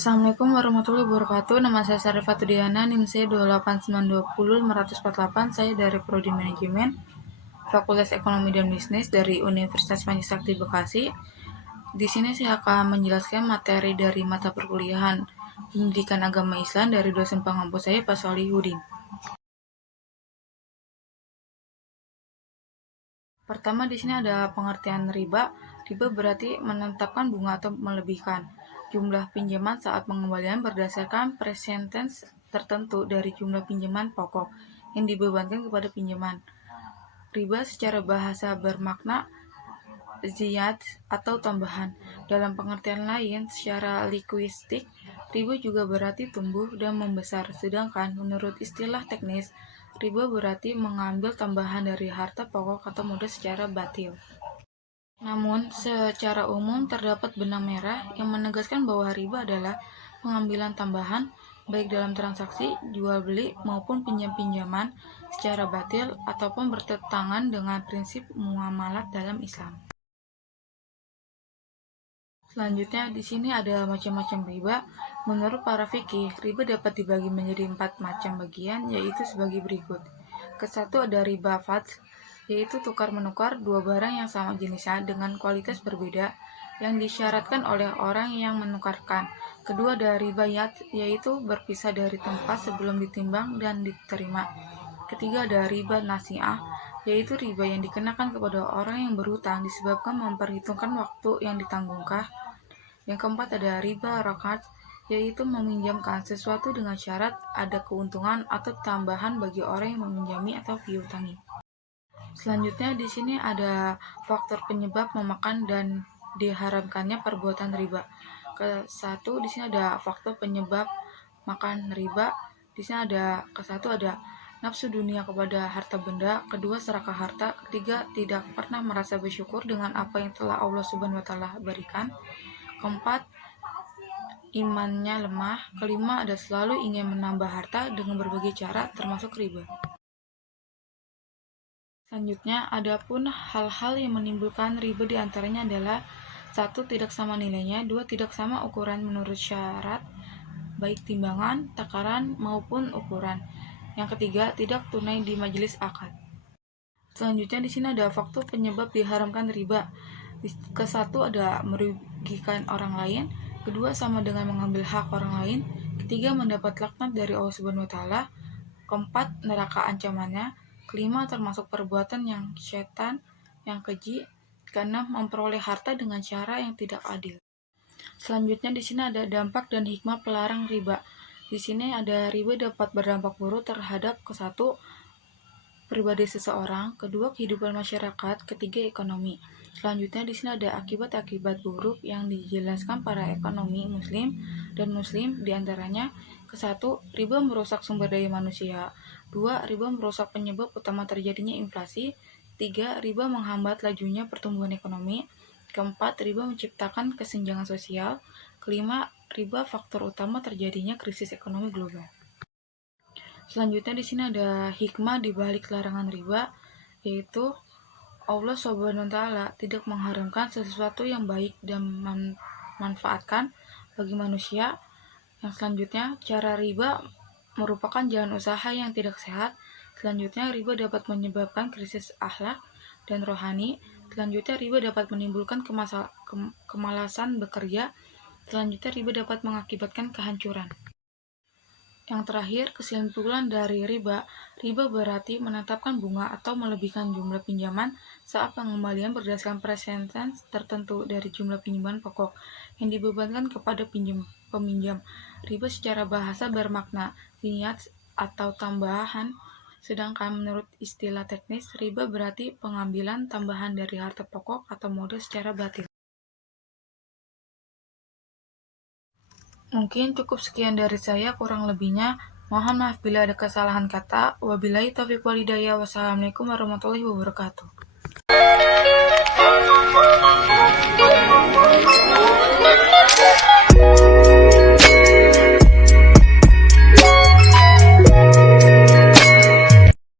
Assalamualaikum warahmatullahi wabarakatuh. Nama saya Sarif Fatudiana, NIM saya 28920 Saya dari Prodi Manajemen, Fakultas Ekonomi dan Bisnis dari Universitas Pancasakti Bekasi. Di sini saya akan menjelaskan materi dari mata perkuliahan Pendidikan Agama Islam dari dosen pengampu saya, Pak Solihudin. Pertama, di sini ada pengertian riba. Riba berarti menetapkan bunga atau melebihkan jumlah pinjaman saat pengembalian berdasarkan persentase tertentu dari jumlah pinjaman pokok yang dibebankan kepada pinjaman. Riba secara bahasa bermakna ziyad atau tambahan. Dalam pengertian lain, secara linguistik, riba juga berarti tumbuh dan membesar, sedangkan menurut istilah teknis, riba berarti mengambil tambahan dari harta pokok atau modal secara batil. Namun, secara umum terdapat benang merah yang menegaskan bahwa riba adalah pengambilan tambahan baik dalam transaksi jual beli maupun pinjam-pinjaman secara batil ataupun bertentangan dengan prinsip muamalat dalam Islam. Selanjutnya, di sini ada macam-macam riba. Menurut para fikih, riba dapat dibagi menjadi 4 macam bagian, yaitu sebagai berikut. Kesatu ada riba fadl, yaitu tukar-menukar dua barang yang sama jenisnya dengan kualitas berbeda yang disyaratkan oleh orang yang menukarkan. Kedua ada riba yad, yaitu berpisah dari tempat sebelum ditimbang dan diterima. Ketiga ada riba nasi'ah, yaitu riba yang dikenakan kepada orang yang berhutang disebabkan memperhitungkan waktu yang ditanggungkan. Yang keempat ada riba rokat, yaitu meminjamkan sesuatu dengan syarat ada keuntungan atau tambahan bagi orang yang meminjami atau piutangi. Selanjutnya di sini ada faktor penyebab memakan dan diharamkannya perbuatan riba. Kesatu di sini ada faktor penyebab makan riba. Di sini ada kesatu ada nafsu dunia kepada harta benda, kedua serakah harta, ketiga tidak pernah merasa bersyukur dengan apa yang telah Allah Subhanahu wa taala berikan. Keempat, imannya lemah. Kelima, ada selalu ingin menambah harta dengan berbagai cara termasuk riba. Selanjutnya, adapun hal-hal yang menimbulkan riba diantaranya adalah 1. Tidak sama nilainya, 2. Tidak sama ukuran menurut syarat, baik timbangan, takaran, maupun ukuran. Yang ketiga, tidak tunai di majelis akad. Selanjutnya di sini ada faktor penyebab diharamkan riba. Kesatu ada merugikan orang lain, kedua sama dengan mengambil hak orang lain, ketiga mendapat laknat dari Allah Subhanahu wa taala, keempat neraka ancamannya, kelima termasuk perbuatan yang setan, yang keji, keenam memperoleh harta dengan cara yang tidak adil. Selanjutnya di sini ada dampak dan hikmah pelarang riba. Di sini ada riba dapat berdampak buruk terhadap kesatu pribadi seseorang, kedua kehidupan masyarakat, ketiga ekonomi. Selanjutnya di sini ada akibat-akibat buruk yang dijelaskan para ekonomi muslim dan muslim, diantaranya kesatu riba merusak sumber daya manusia, dua riba merusak penyebab utama terjadinya inflasi, tiga riba menghambat lajunya pertumbuhan ekonomi, keempat riba menciptakan kesenjangan sosial, kelima riba faktor utama terjadinya krisis ekonomi global. Selanjutnya di sini ada hikmah di balik larangan riba, yaitu Allah Subhanahu wa taala tidak mengharamkan sesuatu yang baik dan memanfaatkan bagi manusia. Yang selanjutnya, cara riba merupakan jalan usaha yang tidak sehat. Selanjutnya, riba dapat menyebabkan krisis akhlak dan rohani. Selanjutnya, riba dapat menimbulkan kemalasan bekerja. Selanjutnya, riba dapat mengakibatkan kehancuran. Yang terakhir, kesimpulan dari riba berarti menetapkan bunga atau melebihkan jumlah pinjaman saat pengembalian berdasarkan persentase tertentu dari jumlah pinjaman pokok yang dibebankan kepada peminjam. Riba secara bahasa bermakna ziyad atau tambahan, sedangkan menurut istilah teknis, riba berarti pengambilan tambahan dari harta pokok atau modal secara batil. Mungkin cukup sekian dari saya, kurang lebihnya mohon maaf bila ada kesalahan kata. Wabillahi taufiq wal hidayah. Wassalamualaikum warahmatullahi wabarakatuh.